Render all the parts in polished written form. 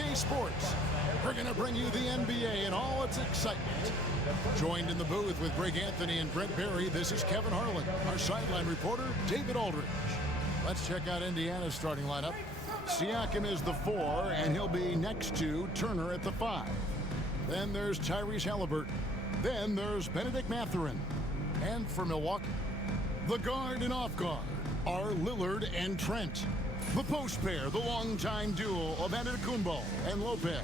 2K Sports. We're going to bring you the NBA and all its excitement. Joined in the booth with Greg Anthony and Brent Barry, this is Kevin Harlan. Our sideline reporter, David Aldridge. Let's check out Indiana's starting lineup. Siakam is the 4, and he'll be next to Turner at the 5. Then there's Tyrese Halliburton. Then there's Benedict Mathurin. And for Milwaukee, the guard and off guard are Lillard and Trent. The post pair, the longtime duo of Antetokounmpo and Lopez.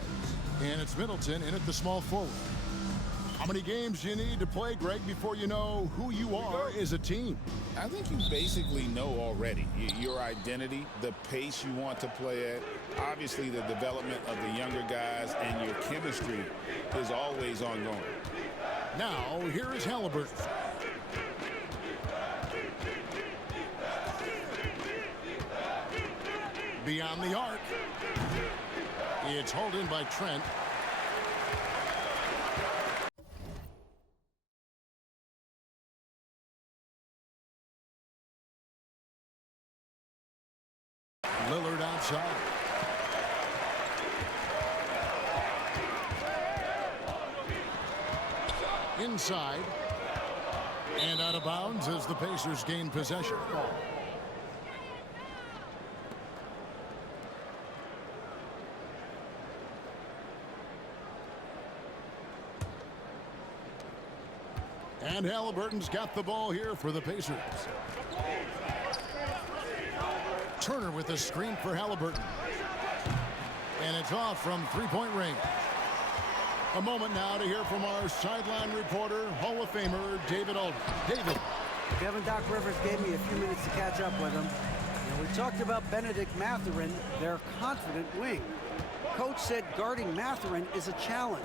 And it's Middleton in at the small forward. How many games do you need to play, Greg, before you know who you are as a team? I think you basically know already your identity, the pace you want to play at, obviously the development of the younger guys, and your chemistry is always ongoing. Now, here is Halliburton. Beyond the arc. It's hauled in by Trent. Lillard outside. Inside. And out of bounds as the Pacers gain possession. And Halliburton's got the ball here for the Pacers. Turner with a screen for Halliburton. And it's off from three-point range. A moment now to hear from our sideline reporter, Hall of Famer, David Aldridge. David. Kevin, Doc Rivers gave me a few minutes to catch up with him. Now, we talked about Benedict Mathurin, their confident wing. Coach said guarding Mathurin is a challenge.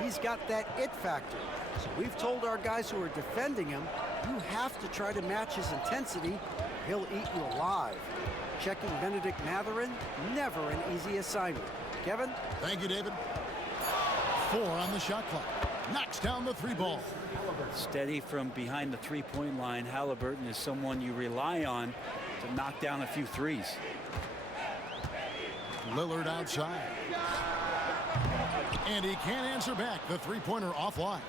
He's got that it factor. So we've told our guys who are defending him, you have to try to match his intensity, or he'll eat you alive. Checking Benedict Mathurin, never an easy assignment. Kevin? Thank you, David. 4 on the shot clock. Knocks down the 3 ball. Steady from behind the three-point line. Halliburton is someone you rely on to knock down a few threes. Lillard outside. And he can't answer back. The three-pointer offline.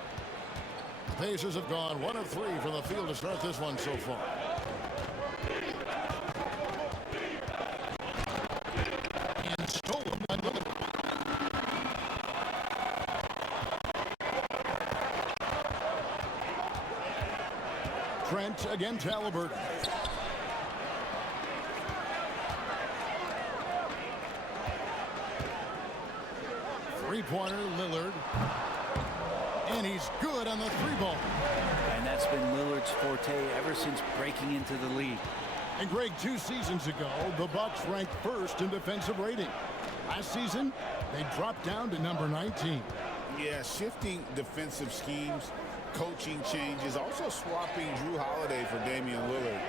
The Pacers have gone 1 of 3 from the field to start this one so far. And stolen by Lillard. Trent against Halliburton. Three-pointer, Lillard. And he's good on the 3 ball. And that's been Lillard's forte ever since breaking into the league. And Greg, 2 seasons ago, the Bucks ranked 1st in defensive rating. Last season, they dropped down to number 19. Yeah, shifting defensive schemes, coaching changes, also swapping Drew Holiday for Damian Lillard.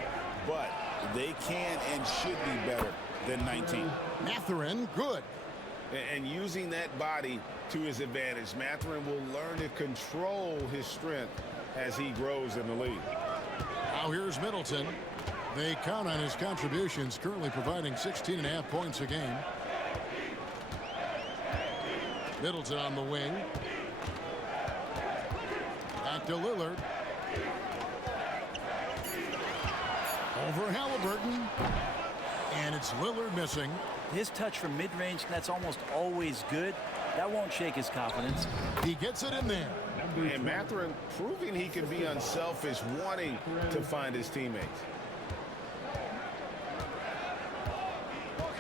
But they can and should be better than 19. Mathurin, good. And using that body to his advantage, Mathurin will learn to control his strength as he grows in the league. Now here's Middleton. They count on his contributions, currently providing 16.5 points a game. Middleton on the wing. Back to Lillard. Over Halliburton. And it's Lillard missing. His touch from mid-range, that's almost always good. That won't shake his confidence. He gets it in there. And Mathurin proving he can be unselfish, wanting to find his teammates.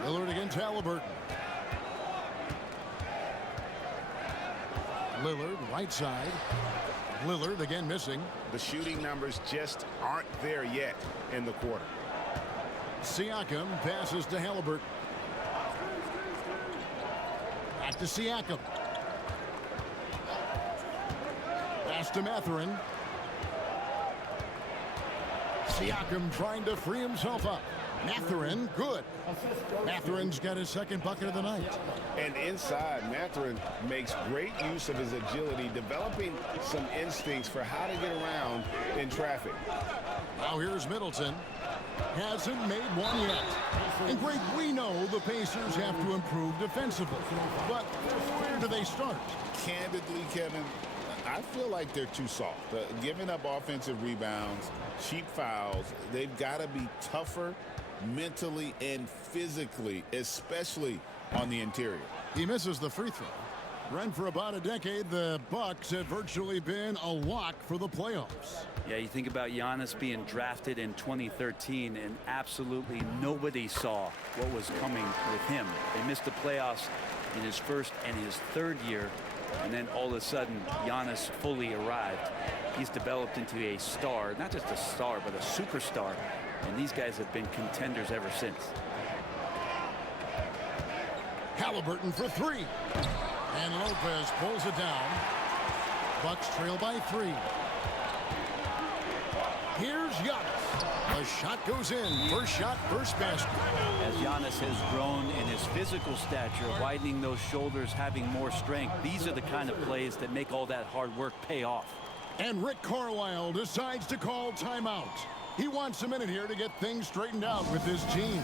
Lillard against Halliburton. Lillard, right side. Lillard again missing. The shooting numbers just aren't there yet in the quarter. Siakam passes to Halliburton. Back to Siakam. Pass to Mathurin. Siakam trying to free himself up. Mathurin, good. Mathurin's got his 2nd bucket of the night. And inside, Mathurin makes great use of his agility, developing some instincts for how to get around in traffic. Now here's Middleton. Hasn't made one yet. And Greg, we know the Pacers have to improve defensively. But where do they start? Candidly, Kevin, I feel like they're too soft. Giving up offensive rebounds, cheap fouls, they've got to be tougher mentally and physically, especially on the interior. He misses the free throw. Run for about a decade, the Bucks have virtually been a lock for the playoffs. Yeah, you think about Giannis being drafted in 2013, and absolutely nobody saw what was coming with him. They missed the playoffs in his first and his third year, and then all of a sudden, Giannis fully arrived. He's developed into a star, not just a star, but a superstar, and these guys have been contenders ever since. Halliburton for three. And Lopez pulls it down. Bucks trail by 3. Here's Giannis. The shot goes in. First shot, first basket. As Giannis has grown in his physical stature, widening those shoulders, having more strength, these are the kind of plays that make all that hard work pay off. And Rick Carlisle decides to call timeout. He wants a minute here to get things straightened out with his team.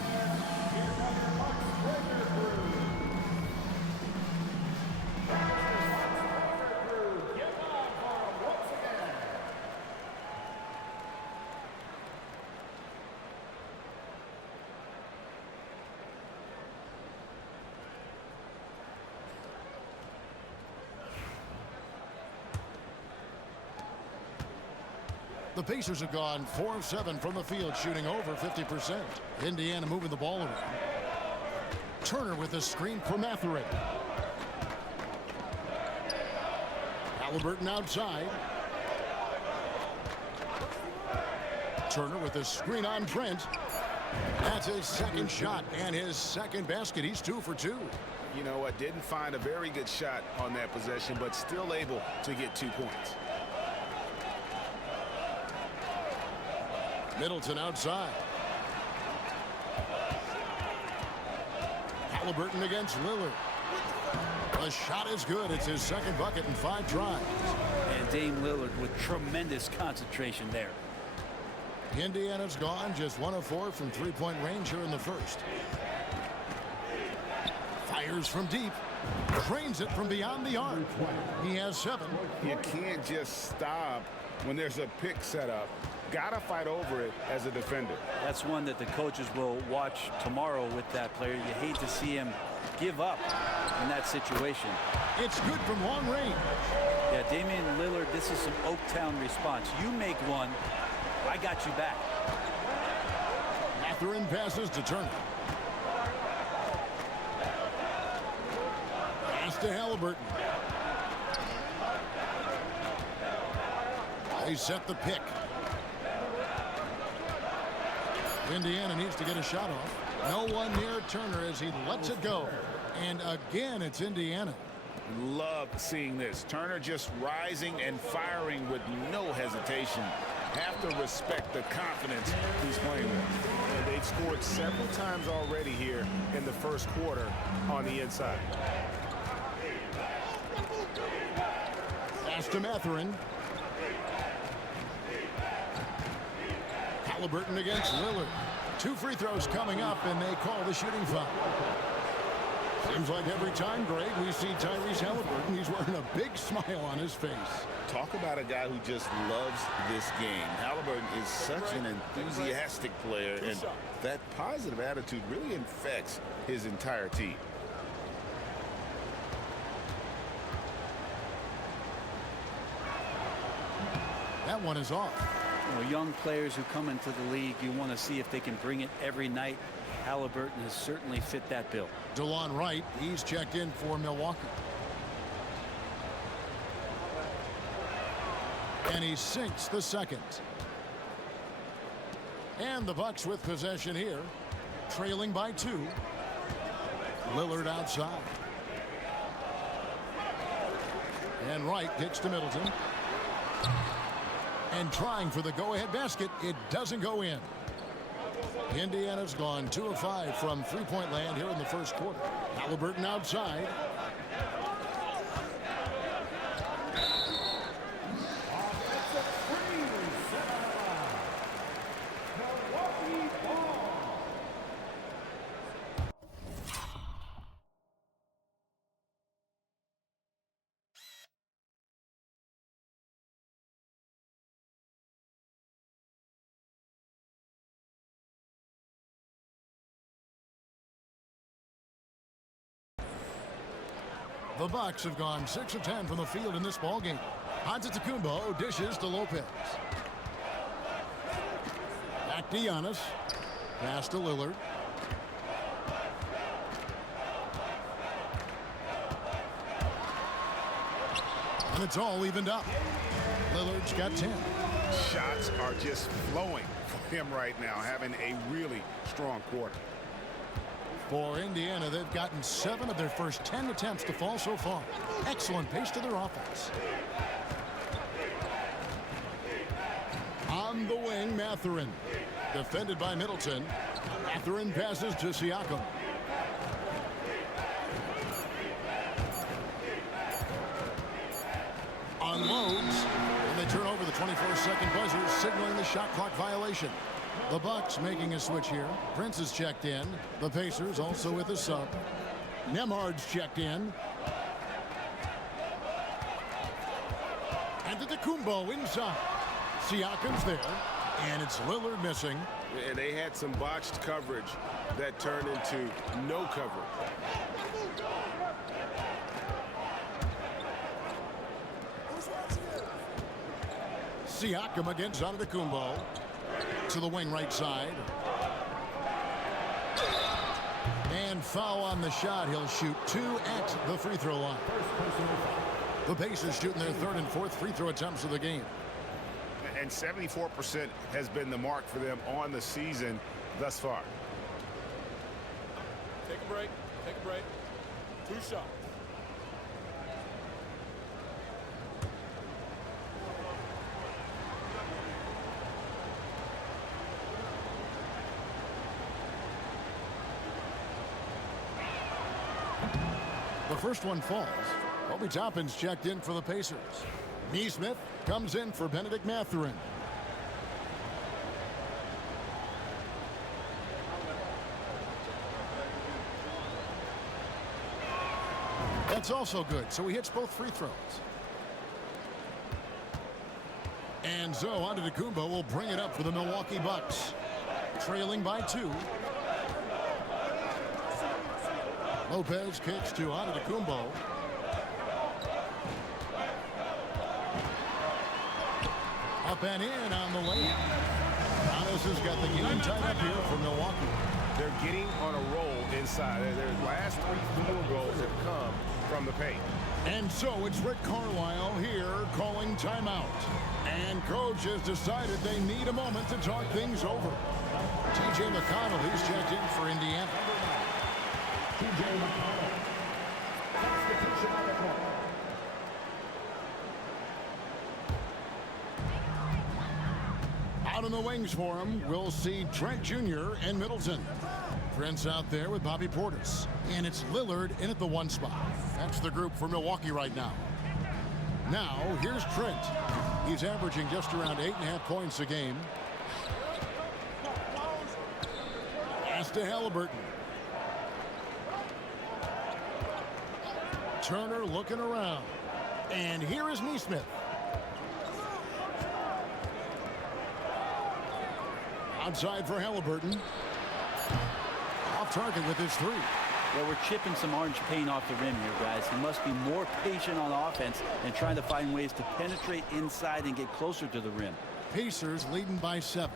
The Pacers have gone 4 of 7 from the field, shooting over 50%. Indiana moving the ball around. Turner with a screen for Mathurin. Halliburton outside. Turner with a screen on Trent. That's his second shot and his second basket. He's 2 for 2. You know what? Didn't find a very good shot on that possession, but still able to get 2 points. Middleton outside. Halliburton against Lillard. The shot is good. It's his second bucket in 5 tries. And Dame Lillard with tremendous concentration there. Indiana's gone just 1 of 4 from 3-point range here in the first. Fires from deep. Drains it from beyond the arc. He has 7. You can't just stop when there's a pick set up. Gotta fight over it as a defender. That's one that the coaches will watch tomorrow with that player. You hate to see him give up in that situation. It's good from long range. Yeah, Damian Lillard, this is some Oaktown response. You make one, I got you back. Mathurin passes to Turner. Pass to Halliburton. They set the pick. Indiana needs to get a shot off. No one near Turner as he lets it go. And again, it's Indiana. Love seeing this. Turner just rising and firing with no hesitation. Have to respect the confidence he's playing with. And they've scored several times already here in the first quarter on the inside. Pass to Mathurin. Halliburton against Lillard. 2 free throws coming up, and they call the shooting foul. Seems like every time, Greg, we see Tyrese Halliburton, he's wearing a big smile on his face. Talk about a guy who just loves this game. Halliburton is such an enthusiastic player, and that positive attitude really infects his entire team. That one is off. You know, young players who come into the league, you want to see if they can bring it every night. Halliburton has certainly fit that bill. DeLon Wright, he's checked in for Milwaukee. And he sinks the second. And the Bucks with possession here, trailing by 2. Lillard outside. And Wright kicks to Middleton. And trying for the go-ahead basket, it doesn't go in. Indiana's gone 2 of 5 from 3-point land here in the first quarter. Halliburton outside. The Bucks have gone 6 of 10 from the field in this ballgame. Antetokounmpo dishes to Lopez. Back to Giannis. Pass to Lillard. And it's all evened up. Lillard's got 10. Shots are just flowing for him right now, having a really strong quarter. For Indiana, they've gotten 7 of their first 10 attempts to fall so far. Excellent pace to their offense. On the wing, Mathurin. Defended by Middleton. Mathurin passes to Siakam. Unloads. And they turn over the 24-second buzzer, signaling the shot clock violation. The Bucks making a switch here. Prince is checked in. The Pacers also with a sub. Nemhard's checked in. Antetokounmpo inside. Siakam's there. And it's Lillard missing. And they had some botched coverage that turned into no coverage. Siakam against Antetokounmpo. To the wing right side. And foul on the shot. He'll shoot 2 at the free throw line. The Pacers shooting their 3rd and 4th free throw attempts of the game. And 74% has been the mark for them on the season thus far. Take a break. Take a break. 2 shots. The first one falls. Obi Toppin's checked in for the Pacers. Nesmith comes in for Benedict Mathurin. That's also good, so he hits both free throws. And so Antetokounmpo will bring it up for the Milwaukee Bucks. Trailing by 2. Lopez kicks to Antetokounmpo. Up and in on the lane. Giannis has got the game tied up here for Milwaukee. They're getting on a roll inside. Their last 3 field goals have come from the paint. And so it's Rick Carlisle here calling timeout. And coach has decided they need a moment to talk things over. TJ McConnell, he's checked in for Indiana. TJ McConnell. Substitution on the court. Out on the wings for him, we'll see Trent Jr. and Middleton. Prince out there with Bobby Portis. And it's Lillard in at the 1 spot. That's the group for Milwaukee right now. Now, here's Trent. He's averaging just around 8.5 points a game. Pass to Halliburton. Turner looking around. And here is Nesmith. Outside for Halliburton. Off target with his 3. Well, we're chipping some orange paint off the rim here, guys. He must be more patient on offense and trying to find ways to penetrate inside and get closer to the rim. Pacers leading by 7.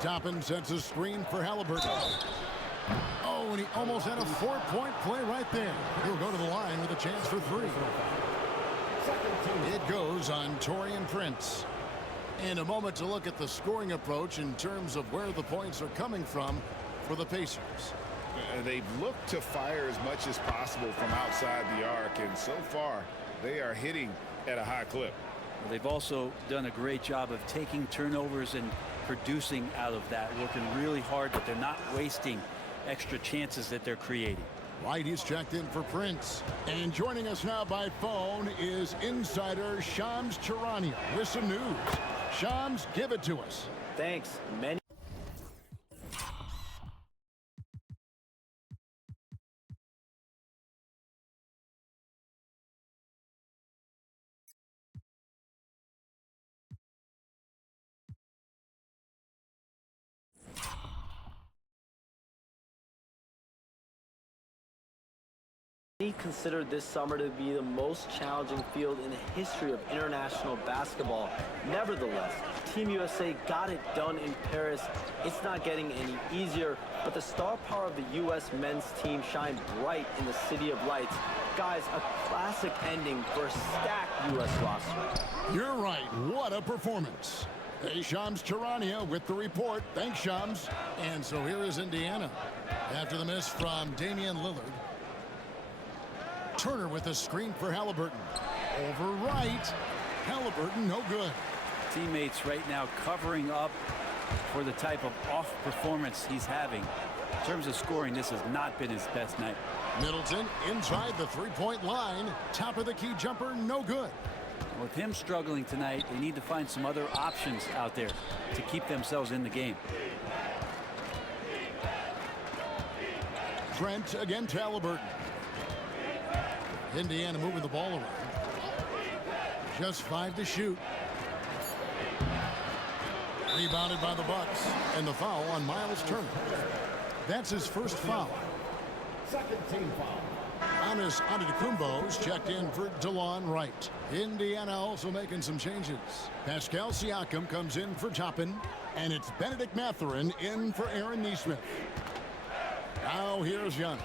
Toppin sets a screen for Halliburton. Oh, and he almost had a 4-point play right there. He'll go to the line with a chance for 3. It goes on Taurean Prince. In a moment to look at the scoring approach in terms of where the points are coming from for the Pacers. They've looked to fire as much as possible from outside the arc, and so far they are hitting at a high clip. Well, they've also done a great job of taking turnovers and producing out of that, working really hard, but they're not wasting extra chances that they're creating. White is checked in for Prince. And joining us now by phone is insider Shams Charania with some news. Shams, give it to us. Thanks. Many He considered this summer to be the most challenging field in the history of international basketball. Nevertheless, Team USA got it done in Paris. It's not getting any easier, but the star power of the U.S. men's team shined bright in the City of Lights. Guys, a classic ending for a stacked U.S. roster. You're right. What a performance. Hey, Shams Charania with the report. Thanks, Shams. And so here is Indiana. After the miss from Damian Lillard. Turner with a screen for Halliburton. Over right. Halliburton, no good. Teammates right now covering up for the type of off performance he's having. In terms of scoring, this has not been his best night. Middleton inside the three-point line. Top of the key jumper, no good. With him struggling tonight, they need to find some other options out there to keep themselves in the game. Trent again to Halliburton. Indiana moving the ball around. Just 5 to shoot. Rebounded by the Bucks. And the foul on Miles Turner. That's his first foul. Second team foul. Giannis Antetokounmpo's checked in for DeLon Wright. Indiana also making some changes. Pascal Siakam comes in for Toppin. And it's Benedict Mathurin in for Aaron Nesmith. Now here's Giannis.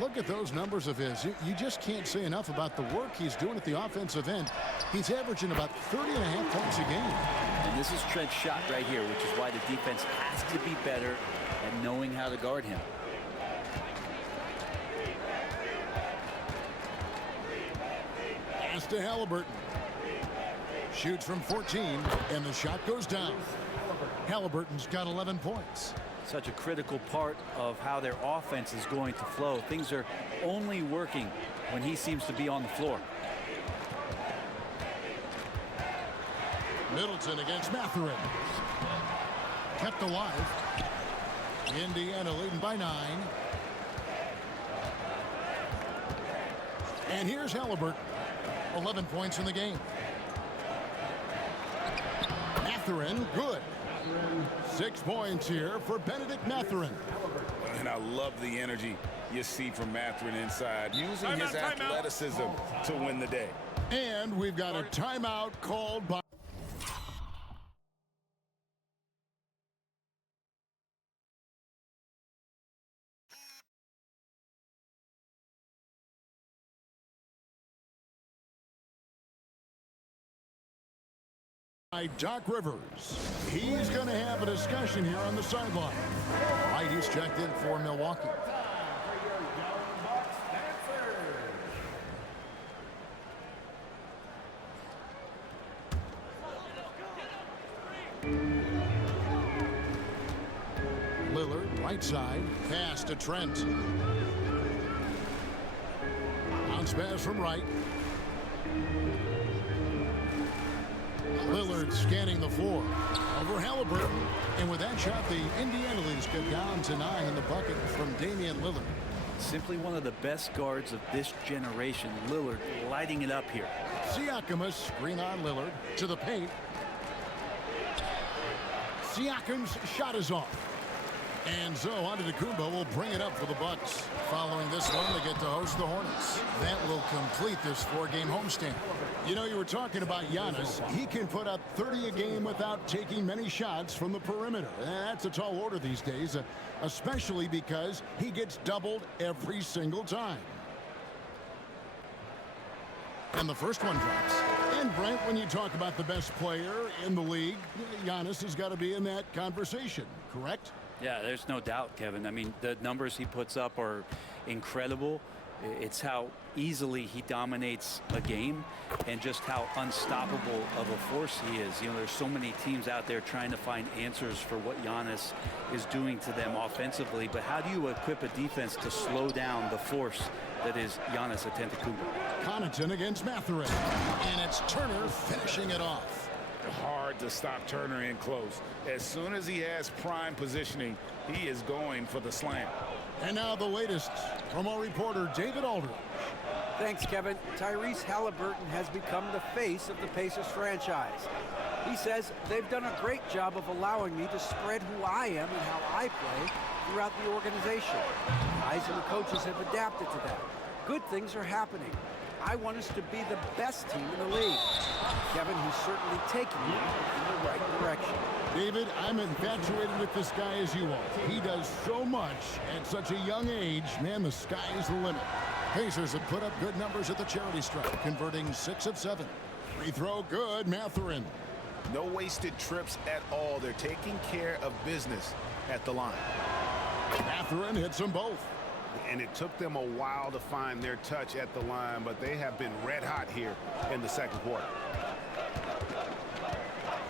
Look at those numbers of his. You just can't say enough about the work he's doing at the offensive end. He's averaging about 30.5 points a game. And this is Trent's shot right here, which is why the defense has to be better at knowing how to guard him. Pass to Halliburton. Shoots from 14, and the shot goes down. Halliburton's got 11 points. Such a critical part of how their offense is going to flow. Things are only working when he seems to be on the floor. Middleton against Mathurin. Kept alive. Indiana leading by 9. And here's Halliburton. 11 points in the game. Mathurin, good. 6 points here for Benedict Mathurin. And I love the energy you see from Mathurin inside, using his athleticism to win the day. And we've got a timeout called by Doc Rivers. He's going to have a discussion here on the sideline. Right, he's checked in for Milwaukee. Lillard, right side, pass to Trent. Bounce pass from right. Lillard scanning the floor. Over Halliburton. And with that shot, the Indiana leads get down to 9 in the bucket from Damian Lillard. Simply one of the best guards of this generation. Lillard lighting it up here. Siakam, a screen on Lillard to the paint. Siakam's shot is off. And so Antetokounmpo will bring it up for the Bucks. Following this one, they get to host the Hornets. That will complete this 4-game homestand. You know, you were talking about Giannis. He can put up 30 a game without taking many shots from the perimeter. That's a tall order these days, especially because he gets doubled every single time. And the first one drops. And Brent, when you talk about the best player in the league, Giannis has got to be in that conversation, correct? Yeah, there's no doubt, Kevin. I mean, the numbers he puts up are incredible. It's how easily he dominates a game and just how unstoppable of a force he is. You know, there's so many teams out there trying to find answers for what Giannis is doing to them offensively. But how do you equip a defense to slow down the force that is Giannis Antetokounmpo? Connaughton against Mathurin. And it's Turner finishing it off. Hard to stop Turner in close. As soon as he has prime positioning, he is going for the slam. And now the latest from our reporter, David Aldridge. Thanks, Kevin. Tyrese Halliburton has become the face of the Pacers franchise. He says they've done a great job of allowing me to spread who I am and how I play throughout the organization. Guys and the coaches have adapted to that. Good things are happening. I want us to be the best team in the league. Kevin, he's certainly taking you in the right direction. David, I'm infatuated with this guy as you are. He does so much at such a young age. Man, the sky is the limit. Pacers have put up good numbers at the charity stripe, converting 6 of 7. Free throw good, Mathurin. No wasted trips at all. They're taking care of business at the line. Mathurin hits them both. And it took them a while to find their touch at the line, but they have been red hot here in the second quarter.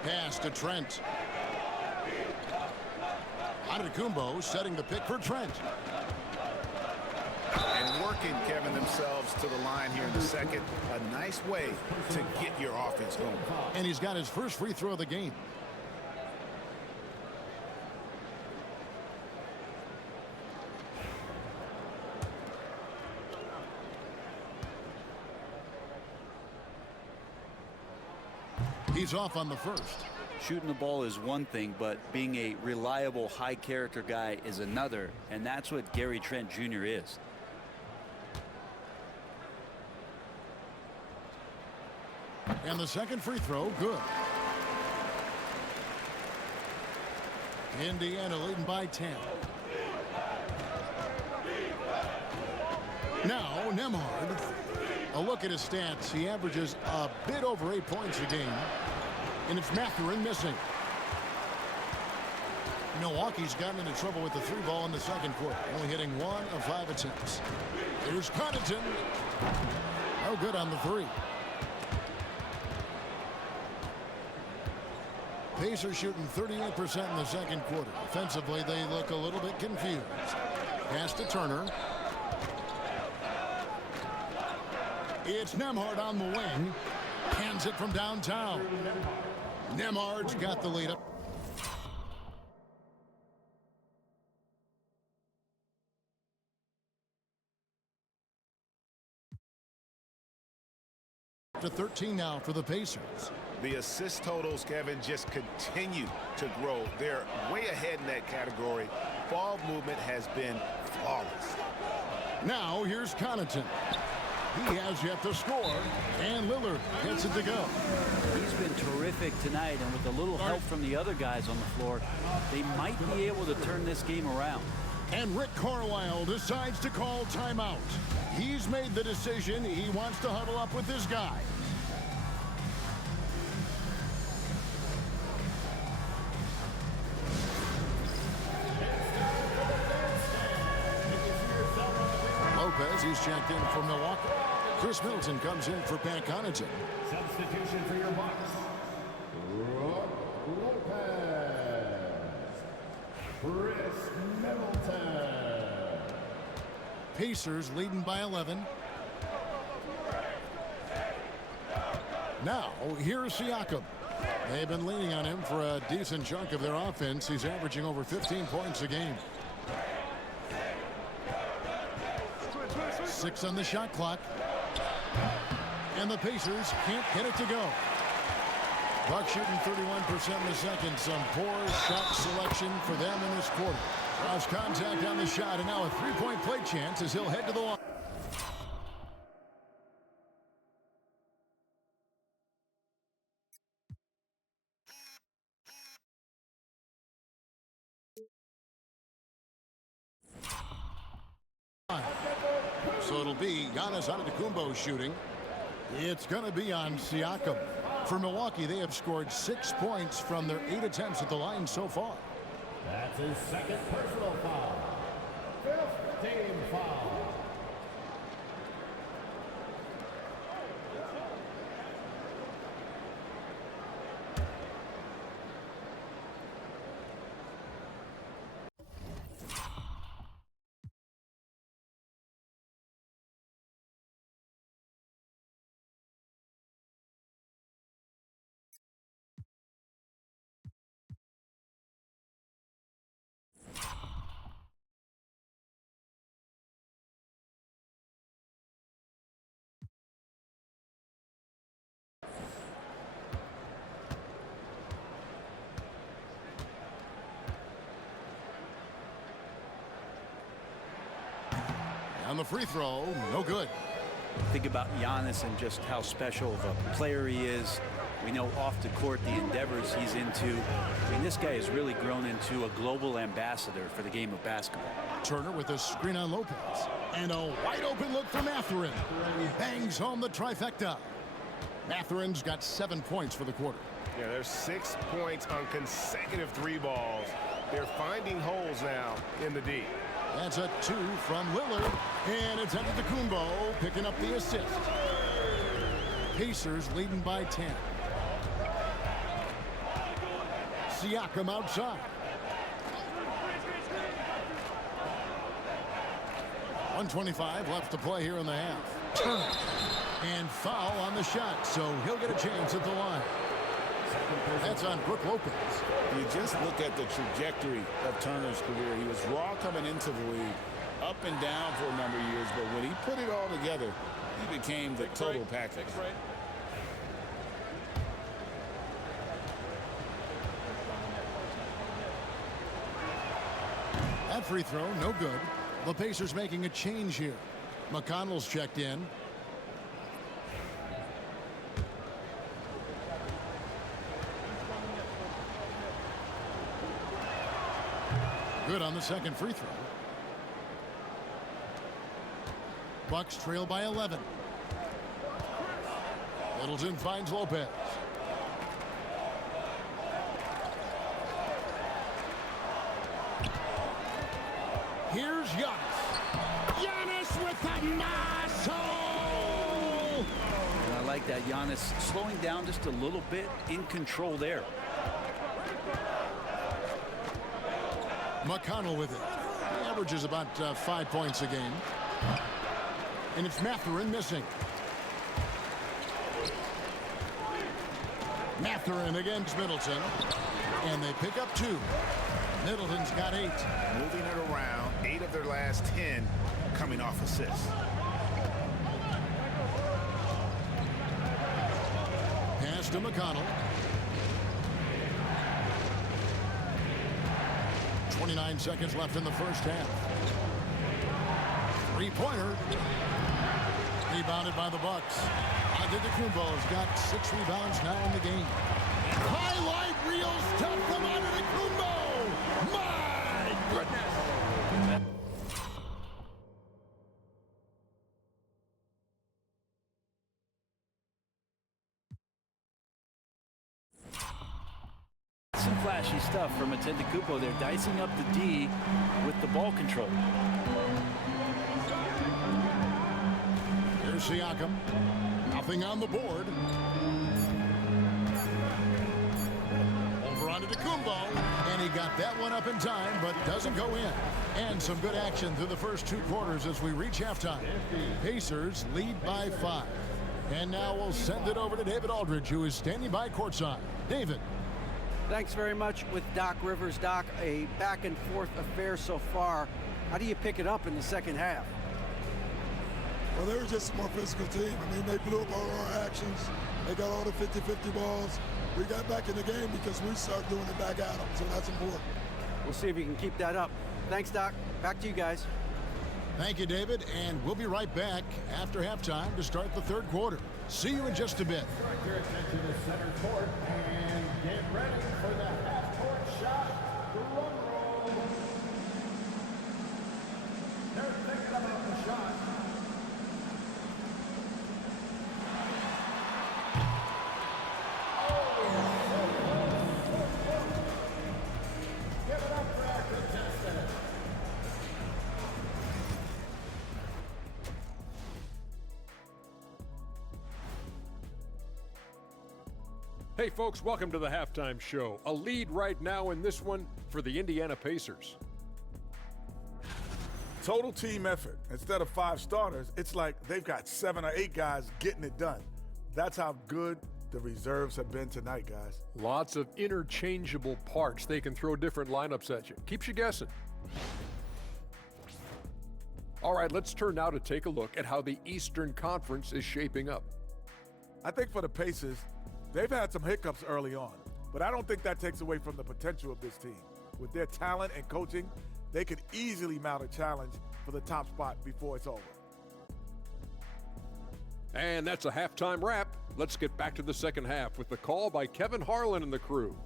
Pass to Trent. Antetokounmpo setting the pick for Trent. And working, Kevin, themselves to the line here in the second. A nice way to get your offense going. And he's got his first free throw of the game. He's off on the first. Shooting the ball is one thing, but being a reliable, high-character guy is another, and that's what Gary Trent Jr. is. And the second free throw, good. Indiana leading by 10. Now, Nembhard. A look at his stats. He averages a bit over 8 points a game. And it's Mathurin missing. Milwaukee's gotten into trouble with the 3 ball in the second quarter, only hitting 1 of 5 attempts. Here's Connaughton. Oh, good on the 3. Pacers shooting 38% in the second quarter. Offensively, they look a little bit confused. Pass to Turner. It's Nembhard on the wing. Hands it from downtown. Nembhard's got the lead up. To 13 now for the Pacers. The assist totals, Kevin, just continue to grow. They're way ahead in that category. Ball movement has been flawless. Now here's Connaughton. He has yet to score, and Lillard gets it to go. He's been terrific tonight, and with a little help from the other guys on the floor, they might be able to turn this game around. And Rick Carlisle decides to call timeout. He's made the decision. He wants to huddle up with his guy. Lopez, he's checked in for Milwaukee. Chris Middleton comes in for Pat Connaughton. Substitution for your Bucks. Lopez. Chris Middleton. Pacers leading by 11. Now, here's Siakam. They've been leaning on him for a decent chunk of their offense. He's averaging over 15 points a game. 6 on the shot clock. And the Pacers can't get it to go. Bucks shooting 31% in the second. Some poor shot selection for them in this quarter. Cross contact on the shot, and now a three-point play chance as he'll head to the line. So it'll be Giannis Antetokounmpo shooting. It's going to be on Siakam. For Milwaukee, they have scored 6 points from their 8 attempts at the line so far. That's his second personal foul. 5th team foul. the free throw, no good. Think about Giannis and just how special of a player he is. We know off the court the endeavors he's into. I mean, this guy has really grown into a global ambassador for the game of basketball. Turner with a screen on Lopez. And a wide open look for Mathurin. Bangs home the trifecta. Mathurin's got 7 points for the quarter. Yeah, there's 6 points on consecutive 3 balls. They're finding holes now in the D. That's a 2 from Lillard. And it's Antetokounmpo picking up the assist. Pacers leading by 10. Siakam outside. 1:25 left to play here in the half. Turner. And foul on the shot, so he'll get a chance at the line. That's on Brook Lopez. You just look at the trajectory of Turner's career. He was raw coming into the league, up and down for a number of years, but when he put it all together, he became the total package. That free throw, no good. The Pacers making a change here. McConnell's checked in. Good on the second free throw. Bucks trail by 11. Middleton finds Lopez. Here's Giannis. Giannis with the muscle! And I like that. Giannis slowing down just a little bit, in control there. McConnell with it. He averages about 5 points a game. And it's Mathurin missing. Mathurin against Middleton. And they pick up 2. Middleton's got 8. Moving it around, 8 of their last 10 coming off assists. Pass to McConnell. 29 seconds left in the first half. Three-pointer. Rebounded by the Bucks. Antetokounmpo's got 6 rebounds now in the game. Highlight reel stuff from Antetokounmpo. My goodness. Some flashy stuff from Antetokounmpo. They're dicing up the D with the ball control. Here's Siakam. Nothing on the board. Over onto Antetokounmpo. And he got that one up in time, but doesn't go in. And some good action through the first 2 quarters as we reach halftime. Pacers lead by 5. And now we'll send it over to David Aldridge, who is standing by courtside. David. Thanks very much with Doc Rivers. Doc, a back and forth affair so far. How do you pick it up in the second half? Well, they were just a more physical team. I mean, they blew up all our actions. They got all the 50-50 balls. We got back in the game because we started doing it back at them, so that's important. We'll see if you can keep that up. Thanks, Doc. Back to you guys. Thank you, David, and we'll be right back after halftime to start the third quarter. See you in just a bit. Direct your attention to center court and get ready for the half-court shot drum roll. They're thinking about the shot. Give it up for our contestant. Hey folks, welcome to the halftime show. A lead right now in this one for the Indiana Pacers. Total team effort. Instead of 5 starters, it's like they've got 7 or 8 guys getting it done. That's how good the reserves have been tonight, guys. Lots of interchangeable parts. They can throw different lineups at you. Keeps you guessing. All right, let's turn now to take a look at how the Eastern Conference is shaping up. I think for the Pacers, they've had some hiccups early on, but I don't think that takes away from the potential of this team. With their talent and coaching, they could easily mount a challenge for the top spot before it's over. And that's a halftime wrap. Let's get back to the second half with the call by Kevin Harlan and the crew.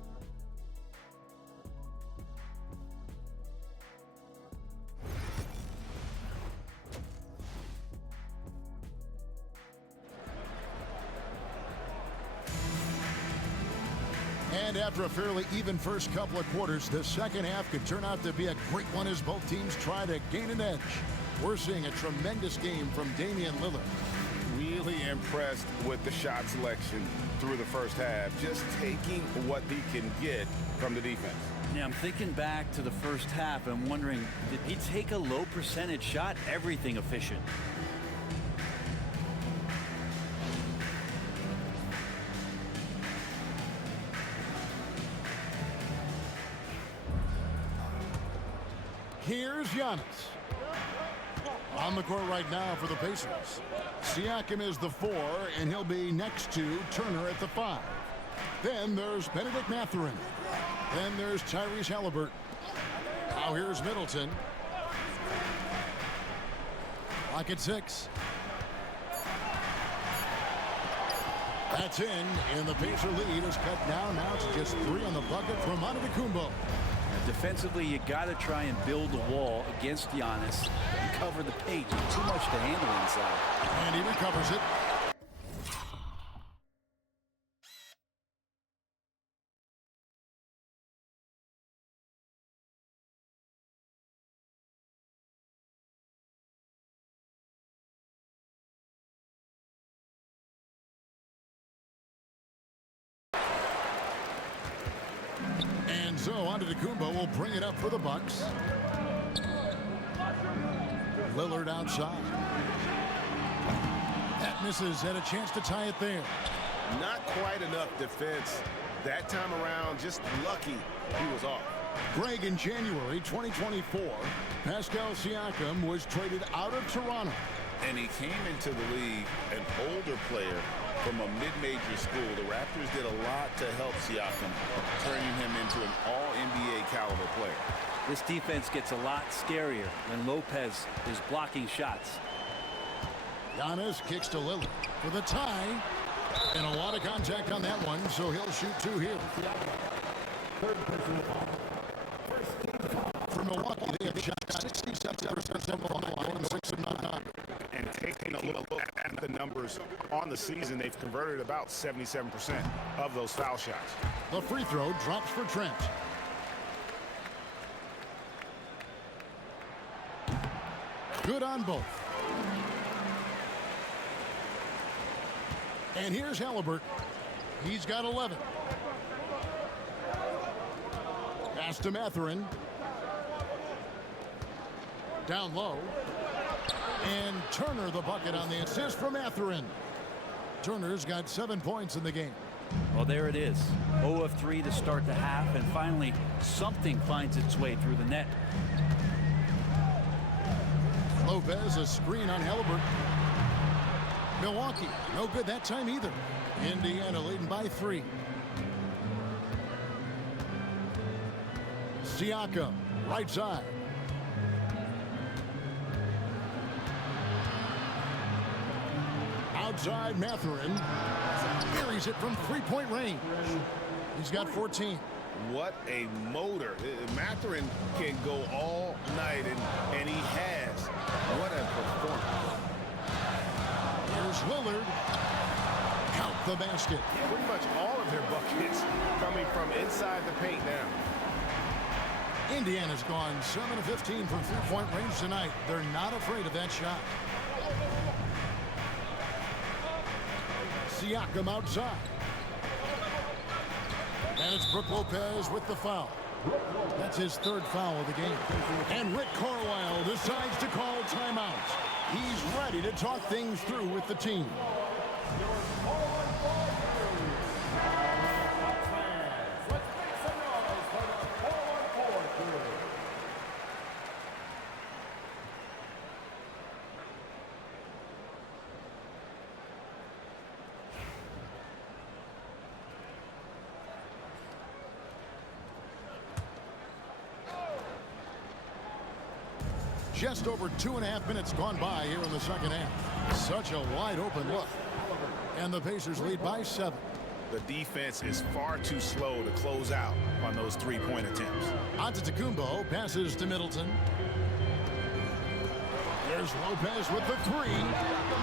And after a fairly even first couple of quarters, the second half could turn out to be a great one as both teams try to gain an edge. We're seeing a tremendous game from Damian Lillard. Really impressed with the shot selection through the first half, just taking what he can get from the defense. Yeah, I'm thinking back to the first half. I'm wondering, did he take a low percentage shot? Everything efficient. Here's Giannis. On the court right now for the Pacers. Siakam is the 4, and he'll be next to Turner at the 5. Then there's Benedict Mathurin. Then there's Tyrese Halliburton. Now here's Middleton. Clock at 6. That's in, and the Pacer lead is cut down now to just 3 on the bucket from Antetokounmpo. Defensively, you got to try and build a wall against Giannis and cover the paint. Too much to handle inside. And he recovers it. And so Antetokounmpo will bring it up for the Bucks. Lillard outside. That misses, had a chance to tie it there. Not quite enough defense that time around. Just lucky he was off. Greg, in January 2024, Pascal Siakam was traded out of Toronto. And he came into the league an older player from a mid-major school. The Raptors did a lot to help Siakam, turning him into an all-NBA caliber player. This defense gets a lot scarier when Lopez is blocking shots. Giannis kicks to Lillard for the tie. And a lot of contact on that one, so he'll shoot 2 here. For Milwaukee, they have shot 67% from the line, 6 of 9. And taking a look at the numbers on the season, they've converted about 77% of those foul shots. The free throw drops for Trent. Good on both. And here's Halliburton. He's got 11. Pass to Mathurin. Down low. And Turner the bucket on the assist for Mathurin. Turner's got 7 points in the game. Well, there it is. 0 of 3 to start the half, and finally something finds its way through the net. Lopez, a screen on Halliburton. Milwaukee, no good that time either. Indiana leading by 3. Siakam, right side. Outside Mathurin. Buries it from 3-point range. He's got 14. What a motor. Mathurin can go all night, and he has. What a performance. Here's Lillard. Count the basket. Pretty much all of their buckets coming from inside the paint now. Indiana's gone 7 of 15 from 3-point range tonight. They're not afraid of that shot. Siakam outside. And it's Brook Lopez with the foul. That's his 3rd foul of the game. And Rick Carlisle decides to call timeout. He's ready to talk things through with the team. Just over 2.5 minutes gone by here in the second half. Such a wide open look. And the Pacers lead by 7. The defense is far too slow to close out on those three-point attempts. Antetokounmpo passes to Middleton. There's Lopez with the 3.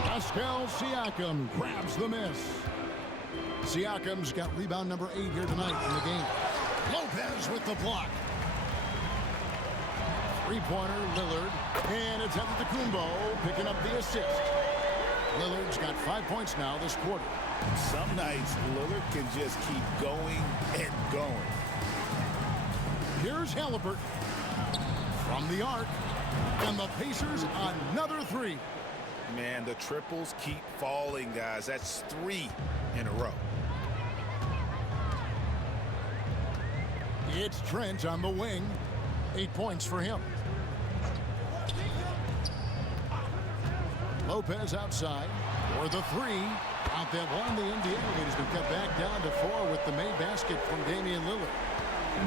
Pascal Siakam grabs the miss. Siakam's got rebound number 8 here tonight in the game. Lopez with the block. Three-pointer, Lillard. And it's Antetokounmpo picking up the assist. Lillard's got 5 points now this quarter. Some nights, Lillard can just keep going and going. Here's Halliburton from the arc. And the Pacers another 3. Man, the triples keep falling, guys. That's 3 in a row. It's Trent on the wing. 8 points for him. Lopez outside for the 3. Out that one, the Indiana lead has been cut back down to 4 with the made basket from Damian Lillard.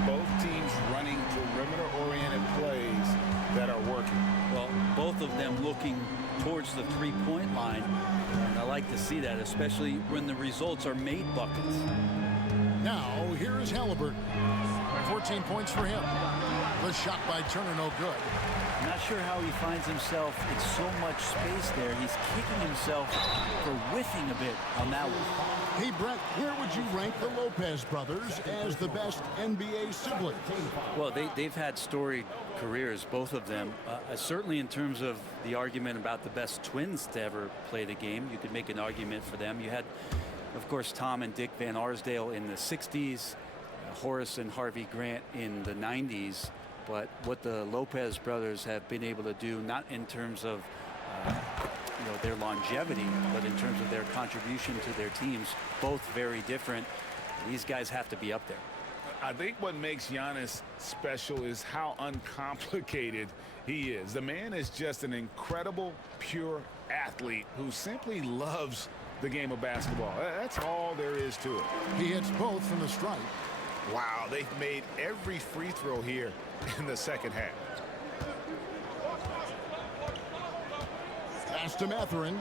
Both teams running perimeter-oriented plays that are working. Well, both of them looking towards the three-point line. And I like to see that, especially when the results are made buckets. Now, here is Halliburton. 14 points for him. The shot by Turner, no good. I'm not sure how he finds himself in so much space there. He's kicking himself for whiffing a bit on that one. Hey, Brett, where would you rank the Lopez brothers as the best NBA siblings? Well, they've had storied careers, both of them. Certainly in terms of the argument about the best twins to ever play the game, you could make an argument for them. You had, of course, Tom and Dick Van Arsdale in the 60s, Horace and Harvey Grant in the 90s. But what the Lopez brothers have been able to do, not in terms of their longevity, but in terms of their contribution to their teams, both very different. These guys have to be up there. I think what makes Giannis special is how uncomplicated he is. The man is just an incredible, pure athlete who simply loves the game of basketball. That's all there is to it. He hits both from the stripe. Wow, they've made every free throw here in the second half. Pass to Mathurin.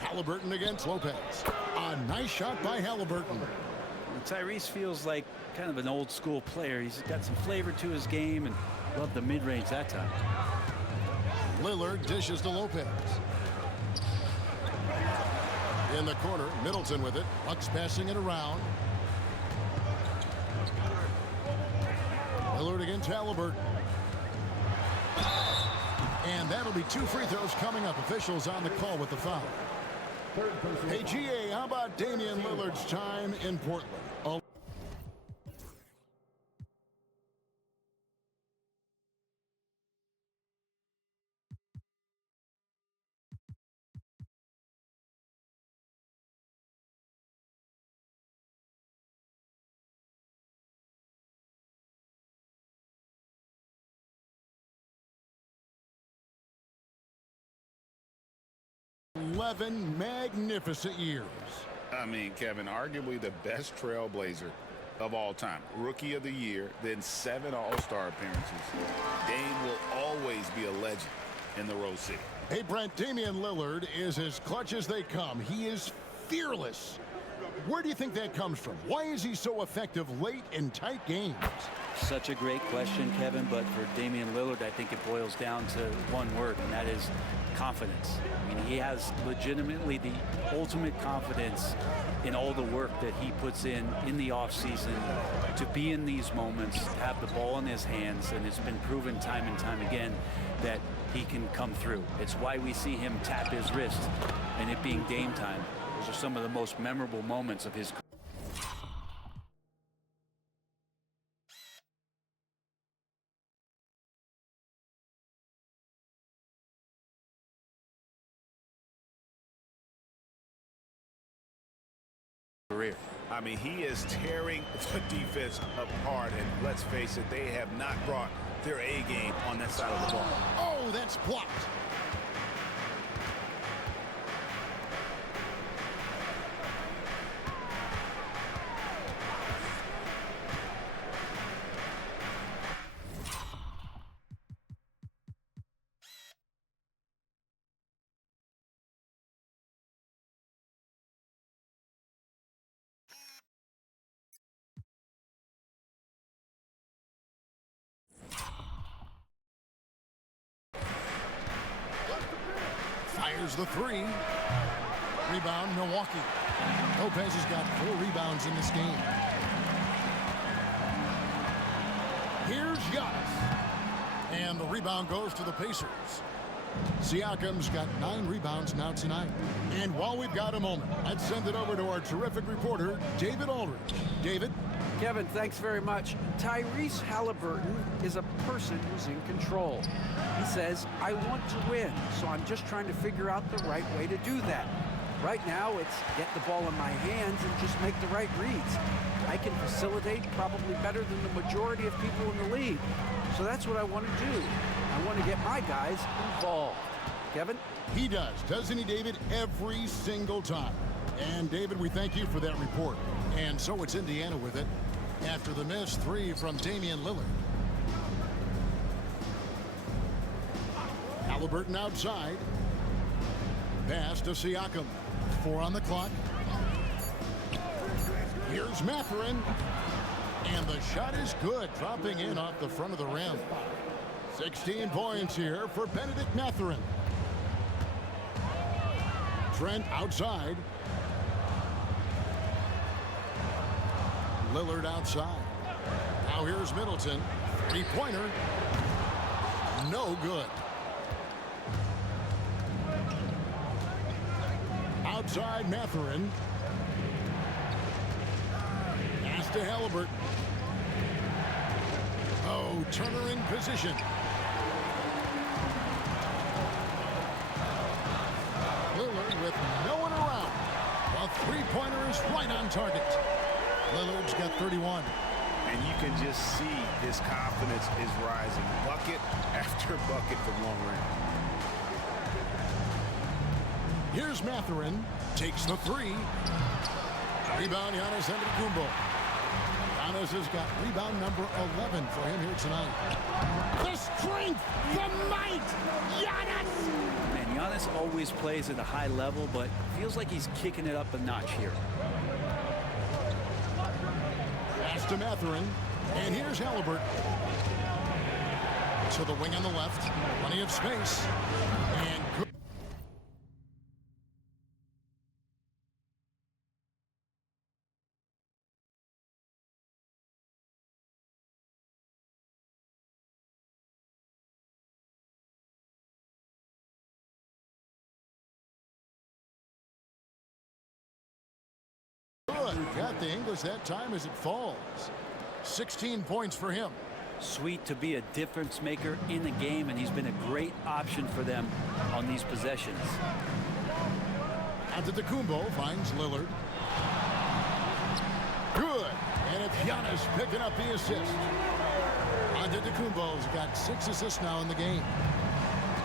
Halliburton against Lopez. A nice shot by Halliburton. Tyrese feels like kind of an old school player. He's got some flavor to his game and loved the mid-range that time. Lillard dishes to Lopez. In the corner, Middleton with it. Bucks passing it around. Lillard against Halliburton. And that'll be 2 free throws coming up. Officials on the call with the foul. Hey, GA, how about Damian Lillard's time in Portland? $11 magnificent years. I mean, Kevin, arguably the best trailblazer of all time. Rookie of the year, then 7 All-Star appearances. Dame will always be a legend in the Rose City. Hey, Brent, Damian Lillard is as clutch as they come. He is fearless. Where do you think that comes from? Why is he so effective late in tight games? Such a great question, Kevin, but for Damian Lillard, I think it boils down to one word, and that is confidence. I mean, he has legitimately the ultimate confidence in all the work that he puts in the offseason to be in these moments, to have the ball in his hands, and it's been proven time and time again that he can come through. It's why we see him tap his wrist, and it being Dame time. Those are some of the most memorable moments of his career. I mean, he is tearing the defense apart, and let's face it, they have not brought their A game on that side of the ball. Oh, that's blocked. Here's the three. Rebound, Milwaukee. Lopez has got 4 rebounds in this game. Here's Giannis. And the rebound goes to the Pacers. Siakam's got 9 rebounds now tonight. And while we've got a moment, let's send it over to our terrific reporter, David Aldridge. David? Kevin, thanks very much. Tyrese Halliburton is a person who's in control. He says, I want to win, so I'm just trying to figure out the right way to do that. Right now, it's get the ball in my hands and just make the right reads. I can facilitate probably better than the majority of people in the league. So that's what I want to do. I want to get my guys involved. Kevin? He does, doesn't he, David? Every single time. And, David, we thank you for that report. And so it's Indiana with it after the missed 3 from Damian Lillard. Halliburton outside. Pass to Siakam. 4 on the clock. Here's Mathurin. And the shot is good, dropping in off the front of the rim. 16 points here for Benedict Mathurin. Trent outside. Lillard outside. Now here's Middleton. 3-pointer. No good. Outside Mathurin. Pass to Halliburton. Oh, Turner in position. Lillard with no one around. A 3-pointer is right on target. Lillard's got 31. And you can just see his confidence is rising. Bucket after bucket from long range. Here's Mathurin. Takes the 3. Rebound, Giannis Antetokounmpo. Giannis has got rebound number 11 for him here tonight. The strength, the might, Giannis! Man, Giannis always plays at a high level, but feels like he's kicking it up a notch here. Pass to Mathurin, and here's Halliburton. To the wing on the left, plenty of space, and good. Got the English that time as it falls. 16 points for him. Sweet to be a difference maker in the game, and he's been a great option for them on these possessions. Antetokounmpo finds Lillard. Good. And it's Giannis picking up the assist. Antetokounmpo's got 6 assists now in the game.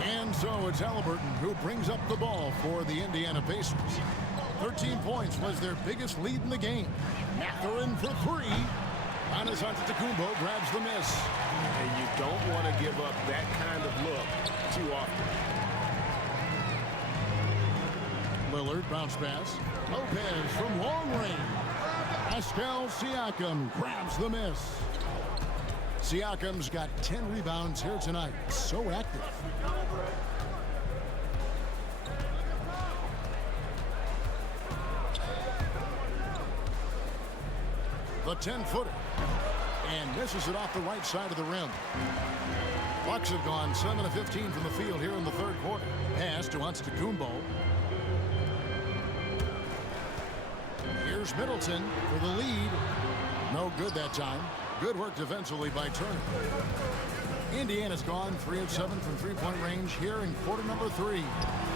And so it's Halliburton who brings up the ball for the Indiana Pacers. 13 points was their biggest lead in the game. Mathurin for 3. Giannis Antetokounmpo grabs the miss. And you don't want to give up that kind of look too often. Lillard bounce pass. Lopez from long range. Pascal Siakam grabs the miss. Siakam's got 10 rebounds here tonight. So active. The 10-footer. And misses it off the right side of the rim. Bucks have gone 7 of 15 from the field here in the third quarter. Pass to Antetokounmpo. Here's Middleton for the lead. No good that time. Good work defensively by Turner. Indiana's gone 3 of 7 from three-point range here in quarter number 3.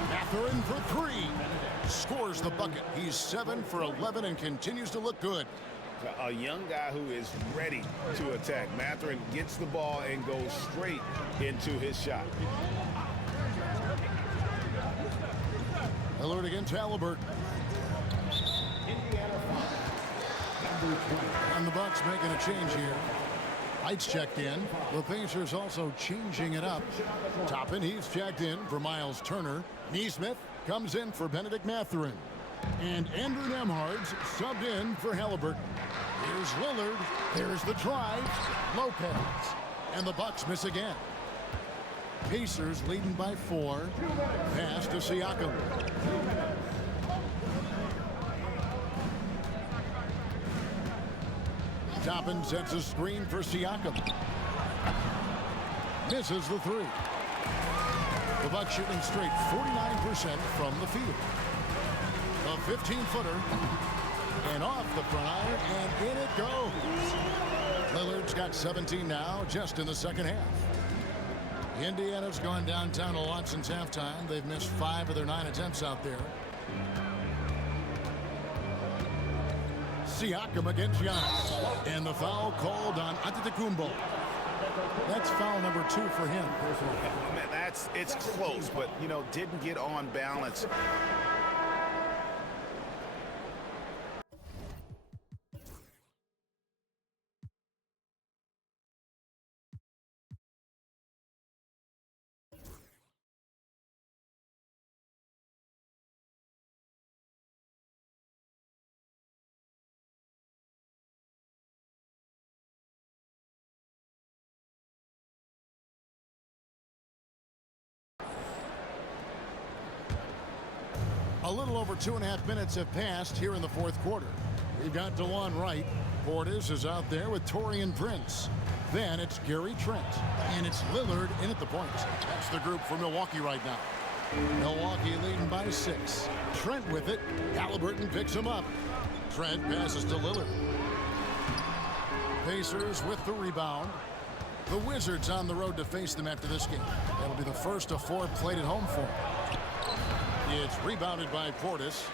Mathurin for 3. Scores the bucket. He's 7 for 11 and continues to look good. A young guy who is ready to attack. Mathurin gets the ball and goes straight into his shot. Lillard against Halliburton. And the Bucks making a change here. Lights checked in. The Pacers also changing it up. Toppin, he's checked in for Miles Turner. Neesmith comes in for Benedict Mathurin. And Andrew Nembhard's subbed in for Halliburton. Here's Lillard. There's the drive. Lopez. And the Bucks miss again. Pacers leading by 4. Pass to Siakam. Toppin sets a screen for Siakam. Misses the 3. The Bucks shooting straight 49% from the field. A 15-footer. And off the front iron, and in it goes. Lillard's got 17 now, just in the second half. Indiana's gone downtown a lot since halftime. They've missed 5 of their 9 attempts out there. Siakam against Giannis. And the foul called on Antetokounmpo. That's foul number 2 for him. It's close, but, you know, didn't get on balance. A little over 2.5 minutes have passed here in the fourth quarter. We've got DeLon Wright. Portis is out there with Taurean Prince. Then it's Gary Trent. And it's Lillard in at the point. That's the group for Milwaukee right now. Milwaukee leading by 6. Trent with it. Halliburton picks him up. Trent passes to Lillard. Pacers with the rebound. The Wizards on the road to face them after this game. That'll be the first of 4 played at home for them. It's rebounded by Portis.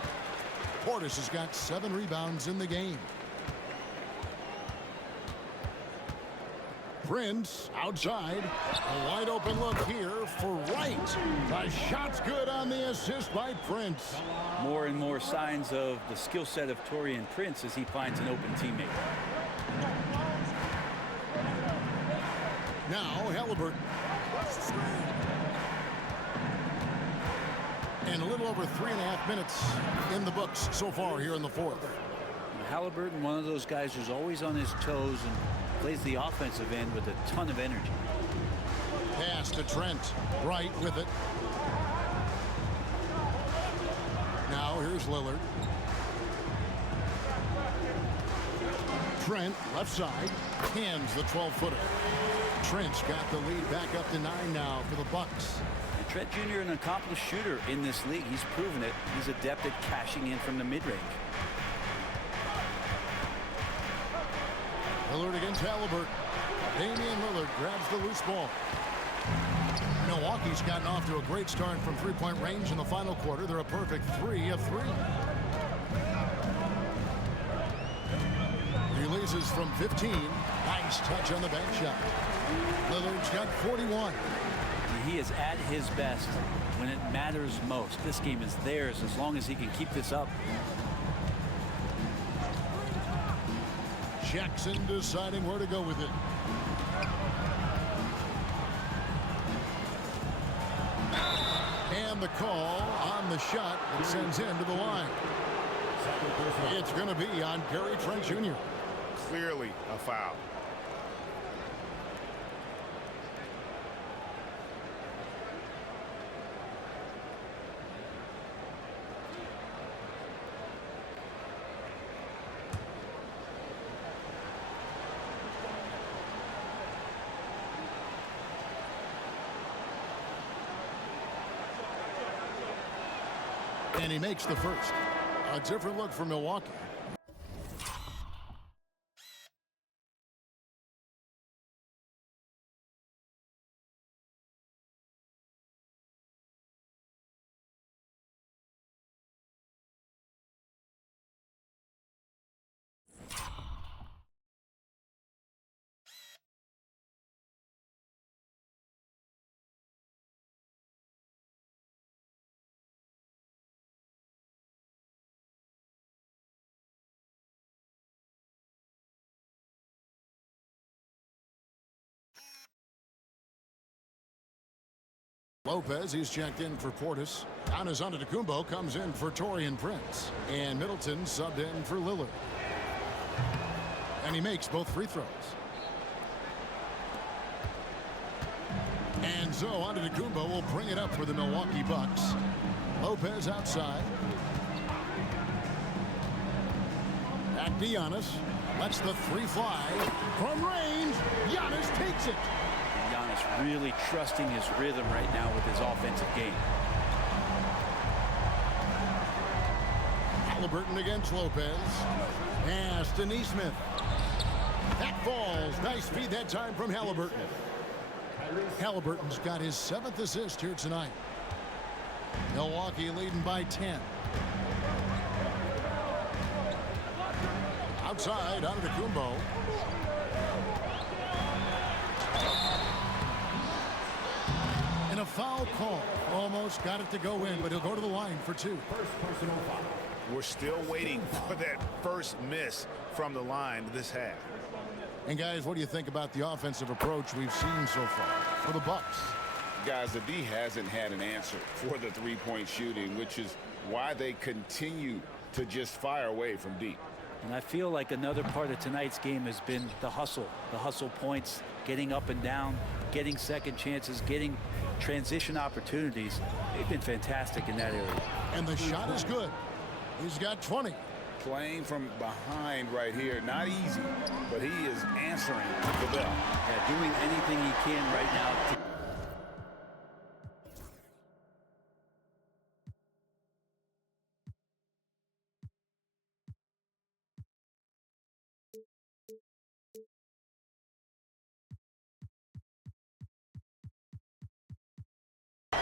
Portis has got 7 rebounds in the game. Prince outside. A wide open look here for Wright. The shot's good on the assist by Prince. More and more signs of the skill set of Taurean Prince as he finds an open teammate. Now Halliburton. And a little over 3.5 minutes in the books so far here in the fourth. Halliburton, one of those guys who's always on his toes and plays the offensive end with a ton of energy. Pass to Trent. Wright with it. Now here's Lillard. Trent left side. Hands the 12-footer. Trent's got the lead back up to 9 now for the Bucks. Trent Jr., an accomplished shooter in this league. He's proven it. He's adept at cashing in from the mid-range. Lillard against Halliburton. Damian Lillard grabs the loose ball. Milwaukee's gotten off to a great start from three-point range in the final quarter. They're a perfect 3 of 3. Releases from 15. Nice touch on the bank shot. Lillard's got 41. He is at his best when it matters most. This game is theirs as long as he can keep this up. Jackson deciding where to go with it. And the call on the shot that sends him to the line. It's going to be on Gary Trent Jr. Clearly a foul. And he makes the first. A different look for Milwaukee. Lopez, he's checked in for Portis. Giannis Antetokounmpo comes in for Taurean Prince. And Middleton subbed in for Lillard. And he makes both free throws. And so Antetokounmpo will bring it up for the Milwaukee Bucks. Lopez outside. Back to Giannis. Lets the three fly. From range, Giannis takes it. Giannis really trusting his rhythm right now with his offensive game. Halliburton against Lopez. Pass to Nesmith. That falls. Nice feed that time from Halliburton. Halliburton's got his 7th assist here tonight. Milwaukee leading by 10. Outside, Antetokounmpo. And a foul call. Almost got it to go in, but he'll go to the line for 2. We're still waiting for that first miss from the line this half. And guys, what do you think about the offensive approach we've seen so far for the Bucks? Guys, the D hasn't had an answer for the three-point shooting, which is why they continue to just fire away from deep. And I feel like another part of tonight's game has been the hustle points, getting up and down, getting second chances, getting transition opportunities. They've been fantastic in that area. And the shot is good. He's got 20. Playing from behind right here, not easy, but he is answering the bell. Yeah, doing anything he can right now.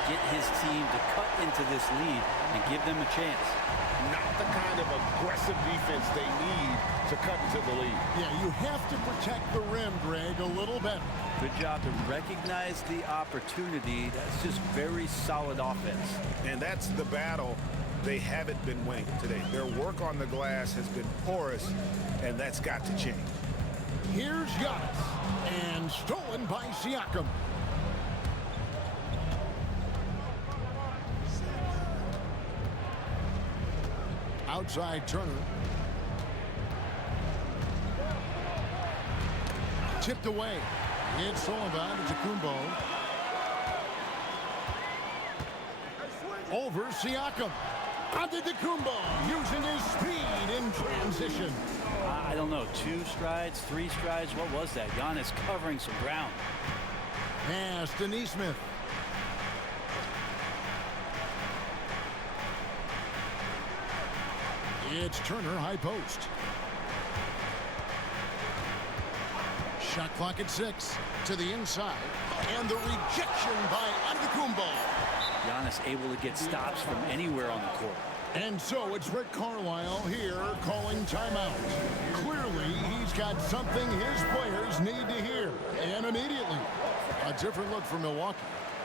Get his team to cut into this lead and give them a chance. Not the kind of aggressive defense they need to cut into the lead. Yeah, you have to protect the rim, Greg, a little better. Good job to recognize the opportunity. That's just very solid offense. And that's the battle they haven't been winning today. Their work on the glass has been porous, and that's got to change. Here's Giannis, and stolen by Siakam. Outside Turner. Tipped away. It's Sullivan to Kumbo. Over Siakam. Antetokounmpo using his speed in transition. I don't know, 2 strides, 3 strides. What was that? Giannis covering some ground. Pass to Nesmith. It's Turner, high post. Shot clock at 6. To the inside. And the rejection by Antetokounmpo. Giannis able to get stops from anywhere on the court. And so it's Rick Carlisle here calling timeout. Clearly, he's got something his players need to hear. And immediately, a different look for Milwaukee.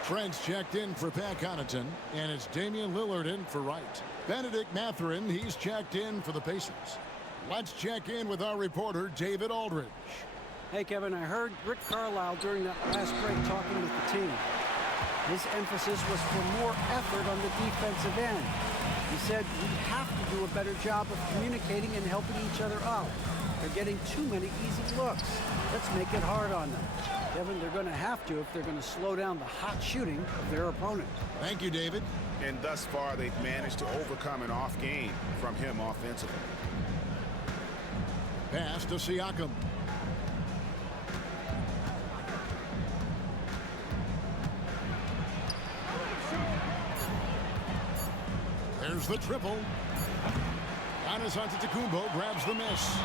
Trent's checked in for Pat Connaughton, and it's Damian Lillard in for Wright. Benedict Mathurin, he's checked in for the Pacers. Let's check in with our reporter, David Aldridge. Hey, Kevin, I heard Rick Carlisle during that last break talking with the team. His emphasis was for more effort on the defensive end. He said we have to do a better job of communicating and helping each other out. They're getting too many easy looks. Let's make it hard on them. Kevin, they're going to have to if they're going to slow down the hot shooting of their opponent. Thank you, David. And thus far, they've managed to overcome an off game from him offensively. Pass to Siakam. There's the triple. Giannis Antetokounmpo grabs the miss.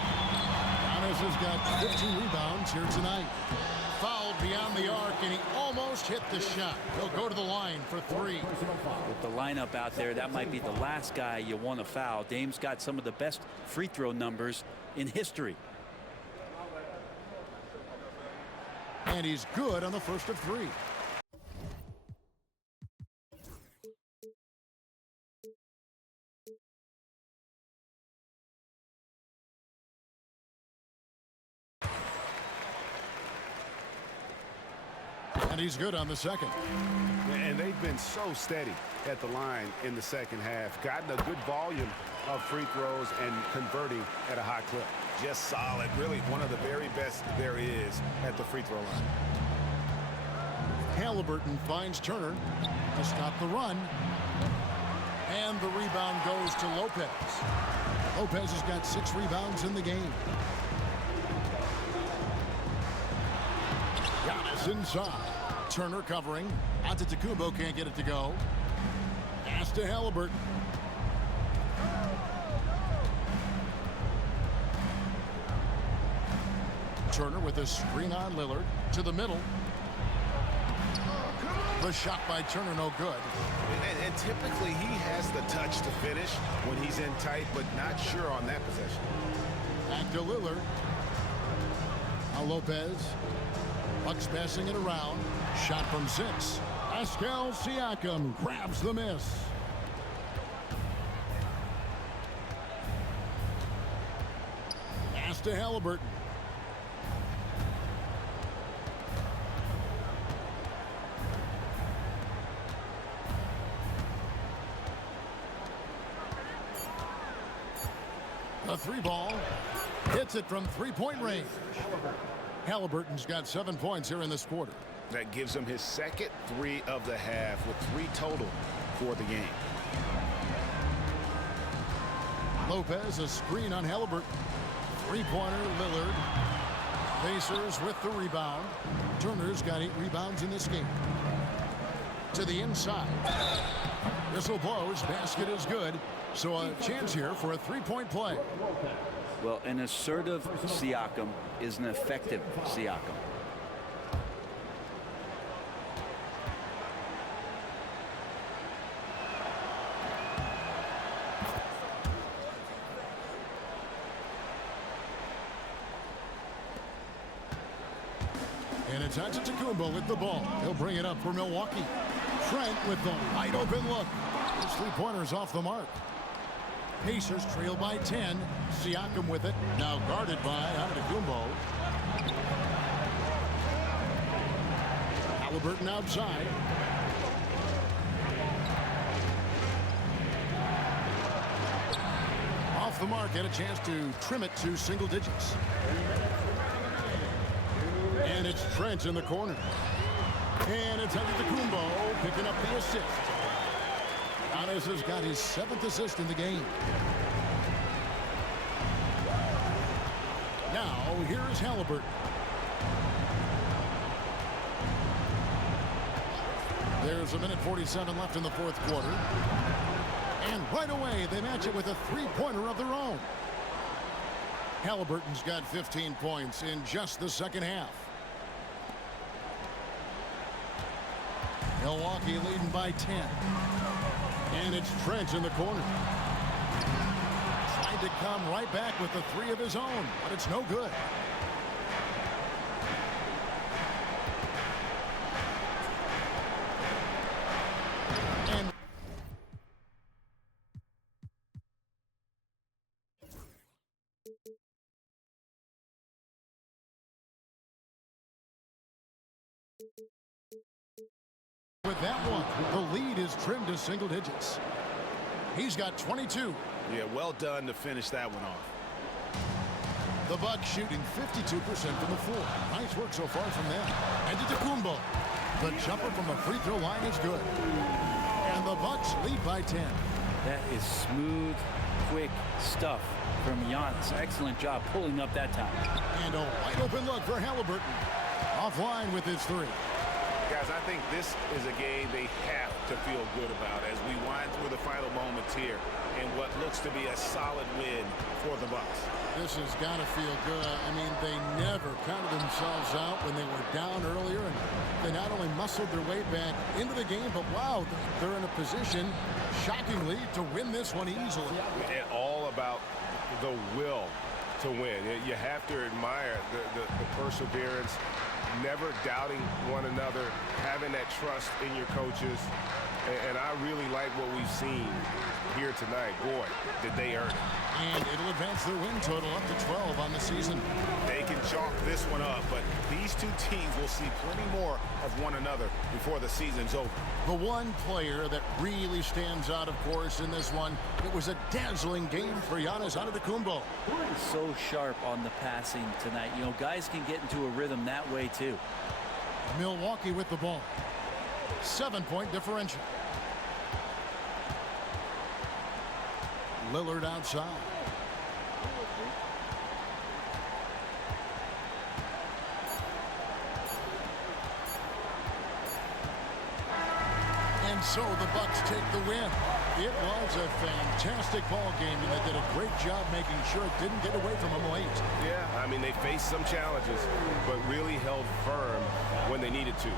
Giannis has got 15 rebounds here tonight. Fouled beyond the arc, and he almost hit the shot. He'll go to the line for 3. With the lineup out there, that might be the last guy you want to foul. Dame's got some of the best free throw numbers in history. And he's good on the first of 3. And he's good on the second. And they've been so steady at the line in the second half. Gotten a good volume of free throws and converting at a high clip. Just solid. Really one of the very best there is at the free throw line. Halliburton finds Turner to stop the run. And the rebound goes to Lopez. Lopez has got 6 rebounds in the game. Giannis inside. Turner covering. Antetokounmpo can't get it to go. Pass to Halliburton. Turner with a screen on Lillard to the middle. The shot by Turner no good. And typically he has the touch to finish when he's in tight, but not sure on that possession. Back to Lillard. Now Lopez. Bucks passing it around. Shot from 6. Pascal Siakam grabs the miss. Pass to Halliburton. A 3 ball. Hits it from 3-point range. Halliburton's got 7 points here in this quarter. That gives him his second 3 of the half with 3 total for the game. Lopez, a screen on Halliburton. 3-pointer, Lillard. Pacers with the rebound. Turner's got 8 rebounds in this game. To the inside. Whistle blows. Basket is good. So a chance here for a 3-point play. Well, an assertive Siakam is an effective Siakam. And it's Antetokounmpo with the ball. He'll bring it up for Milwaukee. Trent with the wide open look. His 3-pointer's off the mark. Pacers trail by 10. Siakam with it. Now guarded by Antetokounmpo. Halliburton outside. Off the mark, and a chance to trim it to single digits. And it's Trent in the corner. And it's Antetokounmpo picking up the assist. Giannis has got his 7th assist in the game. Now, here's Halliburton. There's a minute 47 left in the 4th quarter. And right away, they match it with a 3-pointer of their own. Halliburton's got 15 points in just the second half. Milwaukee leading by 10. And it's Trent in the corner. Tried to come right back with the 3 of his own, but it's no good. And with that one, the lead is trimmed to single digits. He's got 22. Yeah, well done to finish that one off. The Bucks shooting 52% from the floor. Nice work so far from them. Antetokounmpo. The jumper from the free throw line is good. And the Bucks lead by 10. That is smooth, quick stuff from Giannis. Excellent job pulling up that time. And a wide open look for Halliburton. Offline with his 3. Guys, I think this is a game they have to feel good about as we wind through the final moments here in what looks to be a solid win for the Bucks. This has got to feel good. I mean, they never counted themselves out when they were down earlier, and they not only muscled their way back into the game, but wow, they're in a position, shockingly, to win this one easily. And all about the will to win. You have to admire the perseverance, never doubting one another, having that trust in your coaches. And I really like what we've seen here tonight. Boy, did they earn it. And it'll advance their win total up to 12 on the season. They can chalk this one up, but these two teams will see plenty more of one another before the season's over. The one player that really stands out, of course, in this one, it was a dazzling game for Giannis Antetokounmpo. So sharp on the passing tonight. You know, guys can get into a rhythm that way, too. Milwaukee with the ball. 7-point differential. Lillard outside. And so the Bucks take the win. It was a fantastic ball game, and they did a great job making sure it didn't get away from them late. Yeah, I mean, they faced some challenges, but really held firm when they needed to.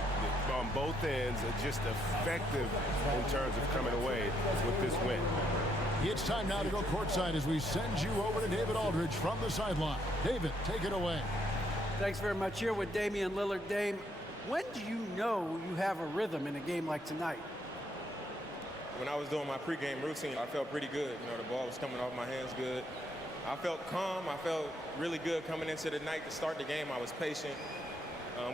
On both ends, just effective in terms of coming away with this win. It's time now to go courtside as we send you over to David Aldridge from the sideline. David, take it away. Thanks very much. Here with Damian Lillard. Dame, when do you know you have a rhythm in a game like tonight? When I was doing my pregame routine, I felt pretty good. You know, the ball was coming off my hands good. I felt calm. I felt really good coming into the night to start the game. I was patient.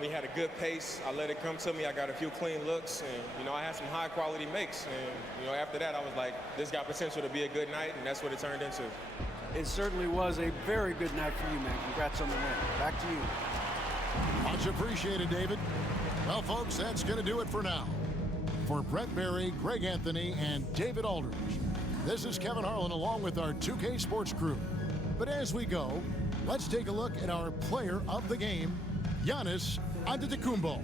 We had a good pace. I let it come to me. I got a few clean looks, and, you know, I had some high-quality makes. And, you know, after that, I was like, this got potential to be a good night, and that's what it turned into. It certainly was a very good night for you, man. Congrats on the win. Back to you. Much appreciated, David. Well, folks, that's going to do it for now. For Brent Barry, Greg Anthony, and David Aldridge, this is Kevin Harlan along with our 2K Sports crew. But as we go, let's take a look at our player of the game, Giannis Antetokounmpo.